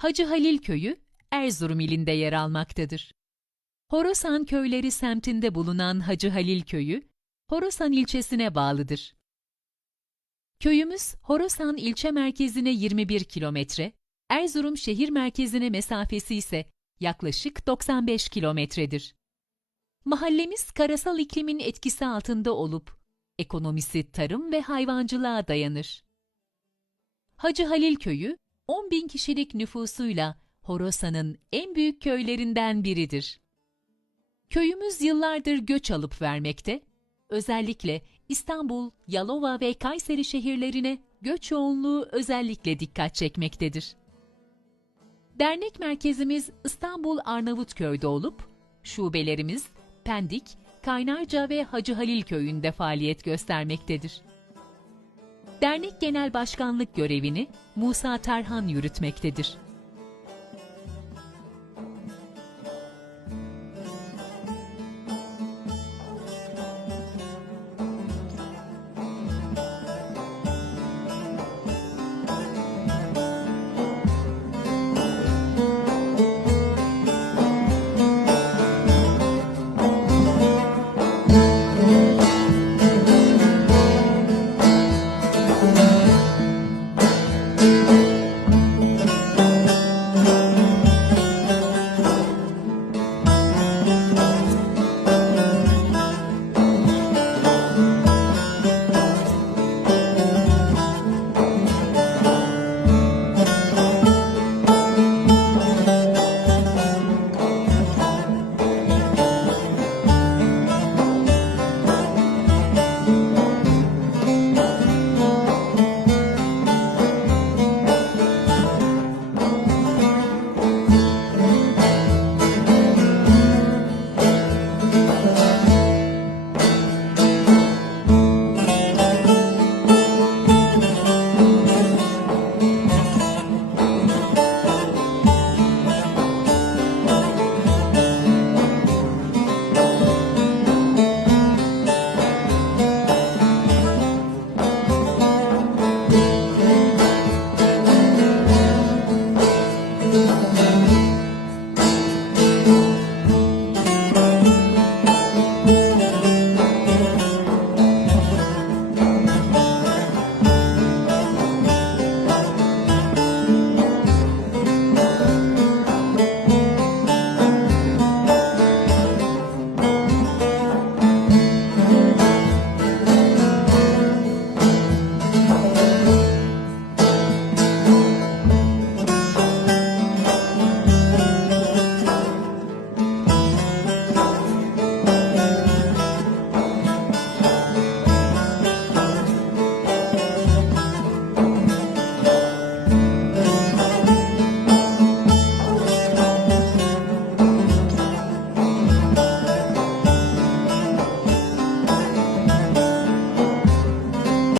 Hacı Halil Köyü, Erzurum ilinde yer almaktadır. Horasan Köyleri semtinde bulunan Hacı Halil Köyü, Horasan ilçesine bağlıdır. Köyümüz, Horasan ilçe merkezine 21 kilometre, Erzurum şehir merkezine mesafesi ise yaklaşık 95 kilometredir. Mahallemiz karasal iklimin etkisi altında olup, ekonomisi tarım ve hayvancılığa dayanır. Hacı Halil Köyü, 10 bin kişilik nüfusuyla Horasan'ın en büyük köylerinden biridir. Köyümüz yıllardır göç alıp vermekte, özellikle İstanbul, Yalova ve Kayseri şehirlerine göç yoğunluğu özellikle dikkat çekmektedir. Dernek merkezimiz İstanbul Arnavutköy'de olup, şubelerimiz Pendik, Kaynarca ve Hacı Halil köyünde faaliyet göstermektedir. Dernek Genel Başkanlık görevini Musa Tarhan yürütmektedir.